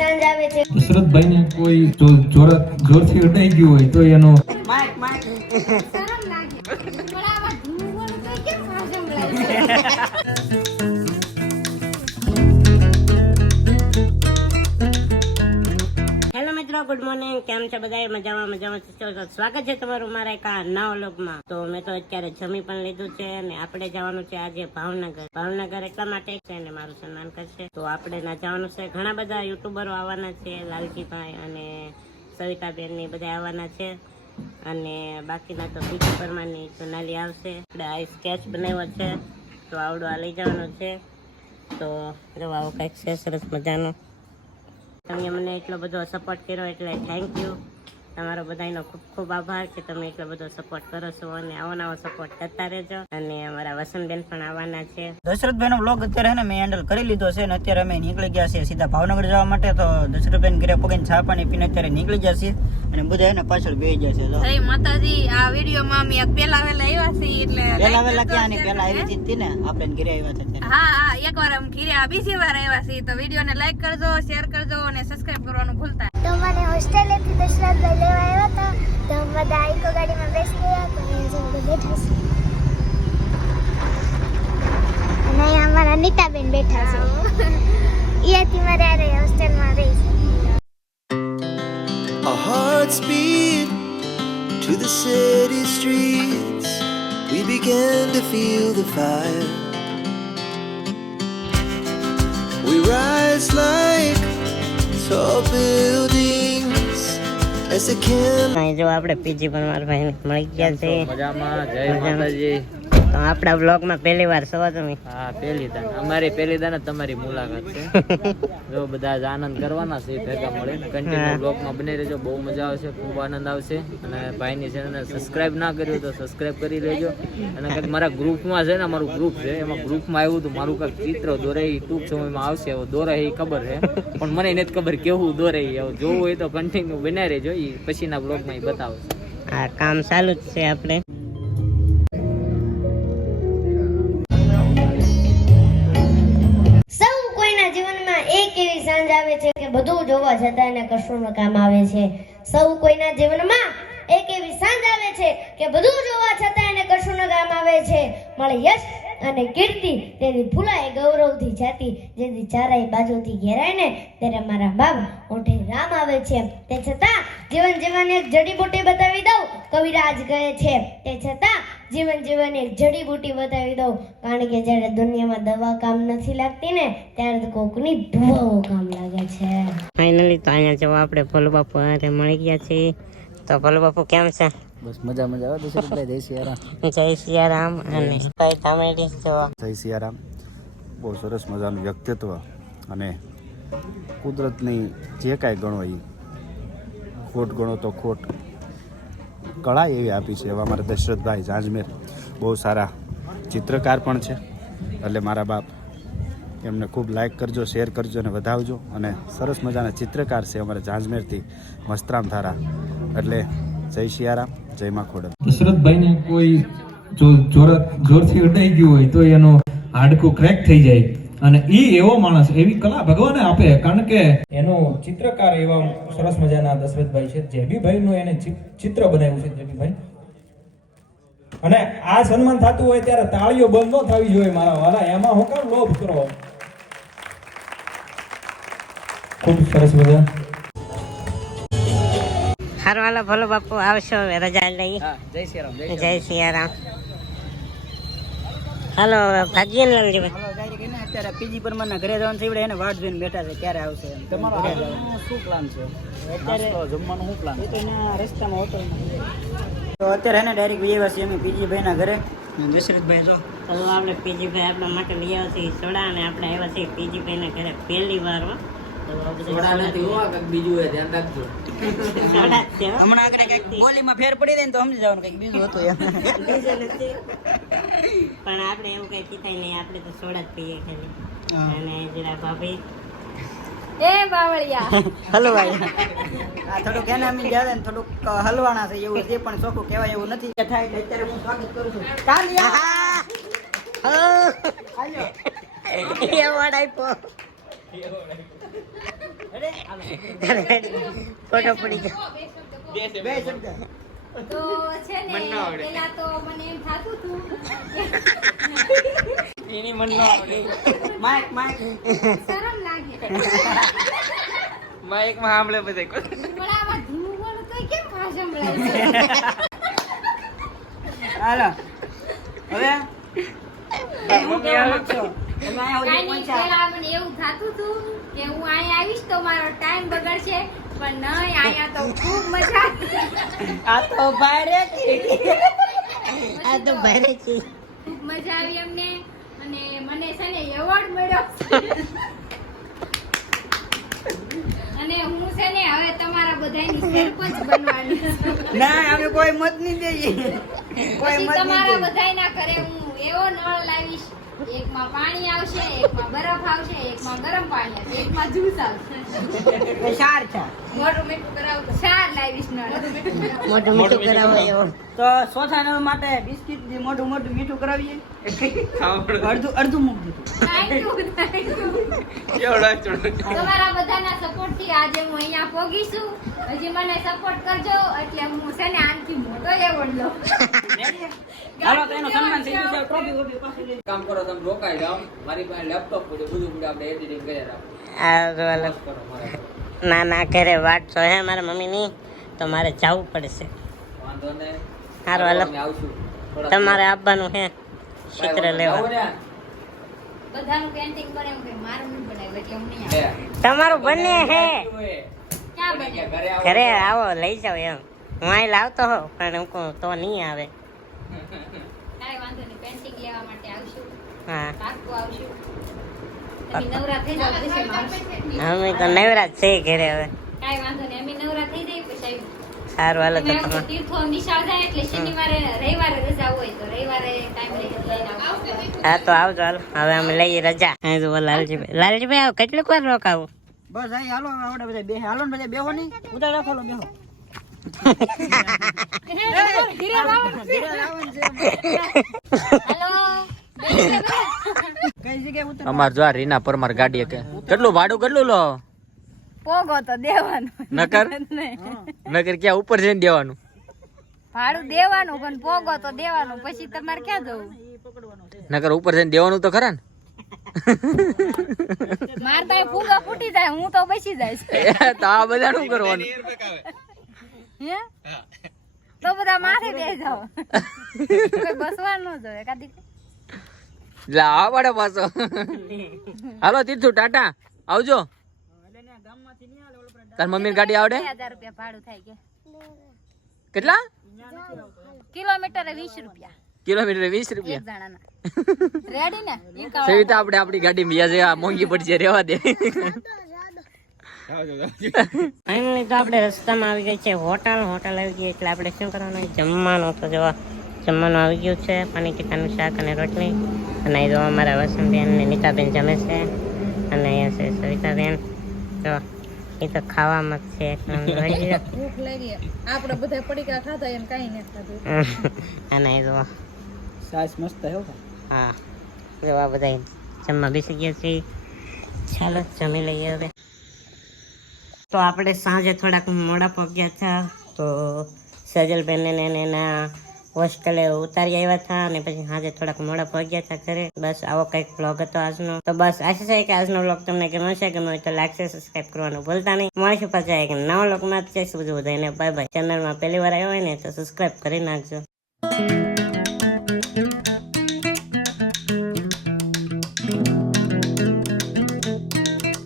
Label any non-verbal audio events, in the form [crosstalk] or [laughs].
સાંજ આવે છે. દશરથભાઈ ને કોઈ જોર જોરત જોરથી અડાઈ ગયું હોય તો એનો શરમ લાગે. પણ આવા ધૂળ તો કેમ હેલો, ગુડ મોર્નિંગ. કેમ છે બધા મજામાં મજામાં. સ્વાગત છે તમારું મારા એક આ નવા વ્લોગમાં. તો મેં તો અત્યારે જમી પણ લીધું છે અને આપણે જવાનું છે આજે ભાવનગર. ભાવનગર એટલા માટે છે અને મારું સન્માન કરશે. તો આપણે ના જવાનું છે. ઘણા બધા યુટ્યુબરો આવવાના છે, લાલજીભાઈ અને સવિતાબેન ને બધા આવવાના છે. અને બાકીના તો બીજી પરમાની સોનાલી આવશે. આપણે આ સ્કેચ બનાવ્યો છે. તો આવડો આ લઈ જવાનો છે. તો આવો કંઈક છે, સરસ મજાનો. તમે મને એટલો બધો સપોર્ટ કર્યો એટલે થેન્ક યુ તમારો બધાનો ખૂબ ખૂબ આભાર કે તમે એટલો બધો સપોર્ટ કરો છો અને આવો નવો સપોર્ટ કરતા રહેજો. અને અમારા વસંતબેન પણ આવવાના છે. દશરથભાઈ નો બ્લોગ અત્યારે ને મેં હેન્ડલ કરી લીધો છે અને અત્યારે અમે નીકળી ગયા છીએ સીધા ભાવનગર જવા માટે તો દશરથબેન ઘરે પગીને ચા પાણી પીને અત્યારે નીકળી ગયા છીએ અને બધા એને પાછળ બેસી ગયા છે. માતાજી આ વિડીયોમાં અમે પેલા વેલા આવ્યા છીએ એટલે પેલા વેલા ને પેલા આવી હતી ને આપણે ઘરે આવ્યા હતા હા હા એક વાર આમ ઘીરે બીજી વાર આવ્યા છીએ તો વિડીયોને લાઈક કરજો શેર કરજો અને સબસ્ક્રાઇબ કરવાનું ભૂલતા તો મને હોસ્ટેલેથી દશરથભાઈ લેવા આવ્યા હતા તો બધા આઈકો ગાડીમાં બેસી ગયા તો અહીંયા જે બેઠા છે અને અમારા નીતાબેન બેઠા છે. અહીંયાથી મારે આ રહી હોસ્ટેલમાં રહી છે. Our hearts beat to the city streets. We began to feel the fire. We rise like tall buildings as the candle. અહીં જો આપણે પીજી પણ મારા ભાઈને મળી ગયા છે મજામાં જય માતાજી તો આપણા બ્લોગમાં પહેલી વાર છો તમે? હા પેલી દાન અમારી પેલી દાન તમારી મુલાકાત છે. જો બધા જ આનંદ કરવાના છે ભેગા મળે કન્ટિન્યુ બ્લોગમાં બની રહેજો. બહુ મજા આવશે ખૂબ આનંદ આવશે. અને ભાઈની ચેનલને સબસ્ક્રાઇબ ના કર્યું તો સબસ્ક્રાઇબ કરી લેજો. અને કંઈક મારા ગ્રુપમાં છે ને મારું ગ્રુપ છે એમાં ગ્રુપમાં આવ્યું હતું મારું કંઈક ચિત્ર દોરાઈ ટૂંક સમયમાં આવશે. હવે દોરે એ ખબર છે. પણ મને નથી ખબર કેવું દોરાઈ. હવે જોવું હોય તો કન્ટિન્યુ બનાવી રહેજો. એ પછીના બ્લોગમાં એ બતાવશે. આ કામ ચાલુ જ છે આપણે. બધું જોવા છતાં એને કશું ન કામ આવે છે. સૌ કોઈના જીવનમાં એક એવી સાંજ આવે છે કે બધું જોવા છતાં એને કશું ન કામ આવે છે. મળે યશ અને કીર્તિ તેની ફૂલાય ગૌરવથી જાતી, જેથી ચારેય બાજુથી ઘેરાય ને ત્યારે મારા બાપ ઓઠે રામ આવે છે. તે છતાં જીવન જીવન એક જડીબુટી બતાવી દઉં. કવિરાજ કહે છે, તે છતાં જીવન જીવન એક જડીબુટી બતાવી દઉં. કારણ કે જ્યારે દુનિયામાં દવા કામ નથી લાગતી ને ત્યારે તો કોકની દુવાઓ કામ લાગે છે. ફાઇનલી તો અહીંયા જવા આપણે ભોલુ બાપુ હારે મળી ગયા છીએ. તો ભોલુ બાપુ કેમ છે? બસ મજા મજા. આવે દશરથભાઈ જય સિયારામ જય સિયારામ અને ભાઈ તામેડી જોવા જય સિયારામ બહુ સરસ મજાનું વ્યક્તિત્વ અને કુદરતની જે કાંઈ ગણો એ ખોટ ગણો તો ખોટ. કળા એવી આપી છે એવા મારા દશરથભાઈ જાંજમેર બહુ સારા ચિત્રકાર પણ છે. એટલે મારા બાપ એમને ખૂબ લાઇક કરજો શેર કરજો અને વધાવજો. અને સરસ મજાના ચિત્રકાર છે અમારા જાંજમેરથી મસ્તરામ ધારા. એટલે જય શિયારામ, જય મા ખોડલ. દશરથભાઈ કોઈ જો જોરથી અડાઈ ગયું હોય તો એનો હાડકું ક્રેક થઈ જાય. અને એ એવો માણસ એવી કલા ભગવાને આપે કારણ કે એનો ચિત્રકાર એવા સરસ મજાના દશરથભાઈ છે જેબીભાઈ નું એને ચિત્ર બનાવ્યું છે જેબીભાઈ. અને આ સન્માન થતું હોય ત્યારે તાળીઓ બંધ ન થવી જોઈએ મારા વાલા એમાં હું કામ લોભ કરો ખૂબ સરસ મજા. હારવાલા ભલો બાપુ આવશો રજા લઈ. જય શ્રી રામ જય સિયારામ હાલો હવે અત્યારે પીજી પરમારના ઘરે જવાનું છે એવડે એને વાટ જોઈને બેઠા છે ક્યારે આવશે તમારો શું પ્લાન છે? અત્યારે જમવાનું શું પ્લાન એ તો એના રસ્તામાં હોટલ તો અત્યારે એને ડાયરેક્ટ વ્યવહાર છીએ અમે પીજી ભાઈના ઘરે. દશરથભાઈ જો. તો આપણે પીજીભાઈ આપણા માટે લઈ આવ્યા છીએ સોડા અને આપણે આવ્યા છીએ પીજીભાઈના ઘરે પહેલી વાર હો. તો આ બધું થોડા નથી હું કંઈક બીજું હોય ધ્યાન રાખજો. સોડા જ છે હો. હમણાં આગળ કંઈક બોલીમાં ફેર પડી જાય ને તો સમજી જવાનું કંઈક બીજું હતું એમ. પણ આપણે એવું કઈ પીતા નહીં આપણે તો સોડા જ પીએ ખાલી. અને જરા ભાભી. એ બાવળિયા. હલવાય આ થોડુંક એના અમી જાય ને થોડુંક હલવાણા છે એવું છે પણ ચોખ્ખું કહેવાય એવું નથી. કે થાય એટલે અત્યારે હું સ્વાગત કરું છું. તાલિયા! એ વડાઈ આપ્યો. ફોટો પડી ગયો. તો છે ને પેલા તો મને એમ થાતું હતું માઇક માઇક શરમ લાગે. માઇકમાં સાંભળે બધે પણ આમાં ધીમું બોલું તોય કેમ ફાસ સંભળાય હાલો. હવે? હું માંગશો? તમે અહીંયા સુધી કાંઈ નહીં, પહોંચ્યા. પેલા મને એવું થાતું હતું કે હું અહીંયા આવીશ તો મારો ટાઈમ બગડશે પણ નહીં અહીંયા તો ખૂબ મજા આ તો ભાડે આ તો ભારે છે. ખૂબ મજા આવી અમને અને મને છે ને એવોર્ડ મળ્યો. અને હું છે ને હવે તમારા બધાની સરપંચ બનવાની ના અમે કોઈ મત નહીં દઈએ. કોઈ મત તમારા બધાના ઘરે હું એવો નળ લાવીશ એકમાં પાણી આવશે એકમાં બરફ આવશે એકમાં ગરમ પાણી આવશે એકમાં જ્યુસ આવશે. ચાર ચાર મોટું મીઠું કરાવું ચાર લાવીશ નળ. મોટું મોટું કરાવો. એવો તો ચોથા માટે બિસ્કિટથી મોટું મોટું મીઠું કરાવીએ. અડધું અડધું મૂક દીધું. તમારા બધાના સપોર્ટથી આજે હું અહીંયા પોગીશું હજી મને સપોર્ટ કરજો એટલે હું છે ને આનથી મોટો એવોર્ડ લઉં. હાલો તો એનો સન્માન થઈ ગયું ટ્રોફી વોફી પાછી કામ કરો તમે રોકાઈ જાઓ. મારી પાસે લેપટોપ પડ્યું બધું પડ્યું આપણે એડિટિંગ કરી રાખો. આ જો અલગ કરો મારે. ના ના ઘરે વાટ છો હે મારા મમ્મીની તો મારે જવું પડશે. વાંધો નહીં. હાલો. અમે આવશું. થોડા તમારે આપવાનું હે ચિત્ર લેવા. બધાનું પેન્ટિંગ બનાવ્યું કે મારું નહીં બનાવ્યું એટલે હું નહીં લે. તમારું બને હે. ઘરે આવો. ઘરે આવો લઈ જાઓ એમ. હું અહીં લાવતો હો પણ હું કહું તો નહીં આવે. કાંઈ વાંધો નહીં પેન્ટિંગ લેવા માટે આવશું. હા. પાકું આવશું. તમે નવરા થઈ જાવ પછી અમે તો નવરાજ છે ઘરે હવે. કાંઈ વાંધો નહીં અમે નવરા થઈ જઈએ પછી સારું હાલો તો તમે તીર્થો નિશાળ જાય એટલે શનિવારે રવિવારે રજા હોય તો રવિવારે ટાઈમ લઈને આવશું. હા તો આવજો હાલો. હવે અમે લઈએ રજા. અહીં જો લાલજીભાઈ લાલજીભાઈ આવ કેટલીક વાર રોકાવું? બસ અહીં હાલો આવડે બધા બે હાલો ને બધા બેહો નહીં. ઉતાર રાખો બેહો. અમાર જો આ રીના પરમાર ગાડી કે કેટલું ભાડું કેટલું લો? પોગો તો દેવાનું. નકર? નકર ક્યાં ઉપર જઈને દેવાનું? ભાડું દેવાનું પણ પોગો તો દેવાનું. પછી તમારે ક્યાં જવું? નકર ઉપર જઈને દેવાનું તો ખરા ને? મારતા ફૂગા ફૂટી જાય હું તો બસી જાય. [laughs] તો આ બધા શું કરવાનું. હે? તો બધા માથે બે જાવ કોઈ બસવા ન જોઈએ કાદી એટલે આ પડે પાછો. હાલો તીર્થુ ટાટા આવજો. તાર મમ્મી ગાડી આવડે? હજાર રૂપિયા ભાડું થાય કે. કેટલા? કિલોમીટરે વીસ રૂપિયા. કિલોમીટર વીસ એક રૂપિયા. રેડી ને? આપણે આપણી ગાડી જેવા મોંઘી પડશે રેવા દે. ફાઇનલી તો આપણે રસ્તામાં આવી ગઈ છે. હોટલ હોટલ આવી ગઈ એટલે આપણે શું કરવાનું? જમવાનું તો જો જમવાનું આવી ગયું છે. પાણી ટીકાનું શાક અને રોટલી. અને અહીં જો અમારા વસંતબેન ને નીતાબેન જમે છે. અને અહીંયા છે સવિતાબેન. જો એ તો ખાવામાં જ છે. એક નંબર હજી જો. ભૂખ લાગી. આપણે બધા પડીકા ખાધા એમ કાઈ નથી ખાધું. [laughs] અને અહીં જો સાસ મસ્ત હે. હા. જો આ બધા જમવા બેસી ગયા છે ચાલો જમી લઈએ હવે. તો આપણે સાંજે થોડાક મોડા પહોંચ્યા હતા. તો સજલબેનને એને હોસ્ટેલે ઉતારી આવ્યા હતા અને પછી સાંજે થોડાક મોડા પહોંચ્યા હતા ઘરે. બસ આવો કંઈક બ્લોગ હતો આજનો. તો બસ આશા છે કે આજનો બ્લોગ તમને ગમ્યો છે ગમ્યો હોય તો લાઈક છે સબસ્ક્રાઈબ કરવાનું ભૂલતા નહીં. મળીશું પાછા એક નવા બ્લોગમાં જઈશું બધું બધાને બાય બાય ચેનલમાં પહેલી વાર આવ્યો હોય ને તો સબસ્ક્રાઈબ કરી નાખજો.